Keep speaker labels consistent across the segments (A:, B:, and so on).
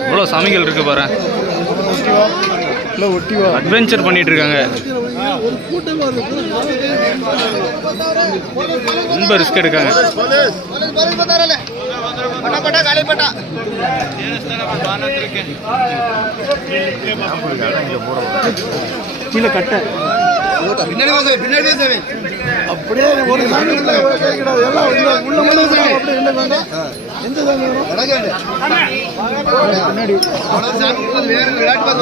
A: இவ்வளோ சாமிகள் இருக்கு பாரு.
B: இல்லை ஒட்டி வா
A: அட்வென்ச்சர் பண்ணிட்டு இருக்காங்க ரொம்ப ரிஸ்க் எடுக்காங்க.
B: கீழே கட்டை. அப்படியே ஒரு சாமி உள்ள கேட்கக்கூடாது எல்லாம் உள்ள உள்ள மட்டும் அப்படியே இல்லை வேண்டாம் எந்த சாமி வேணும் பின்னாடி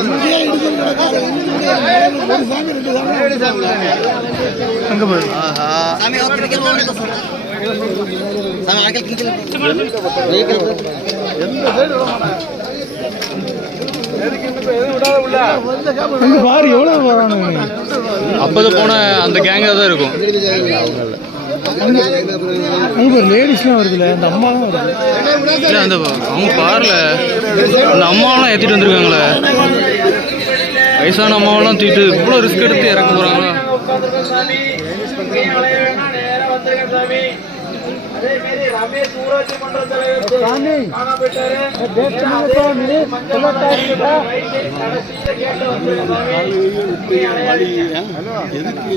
B: இங்கேயே இடிச்சுட்டு கிடக்காது. ஒரு சாமி ரெண்டு சாமி. அங்கே போய் எந்த சைடு விட மாட்டாங்க? இங்க பாரு எவ்வளவு
A: அப்போது போன அந்த கேங்காக தான் இருக்கும்.
B: அங்க லேடிஸ்லாம் வருதுல்ல அந்த அம்மாவும் வருது.
A: இல்லை அந்த அவங்க பாருல. அந்த அம்மாவெல்லாம் ஏற்றிட்டு வந்திருக்காங்களே. வயசான அம்மாவெல்லாம் தூக்கிட்டு இவ்வளோ ரிஸ்க் எடுத்து இறக்க போகிறாங்களா
B: சாமி டேட் ಸ್ವಾಮಿ ದೇವಸ್ಥಾನದಲ್ಲಿ ತೊಗೊಳ್ತಾ ಇದ್ದೀರಾ ಎದಕ್ಕೆ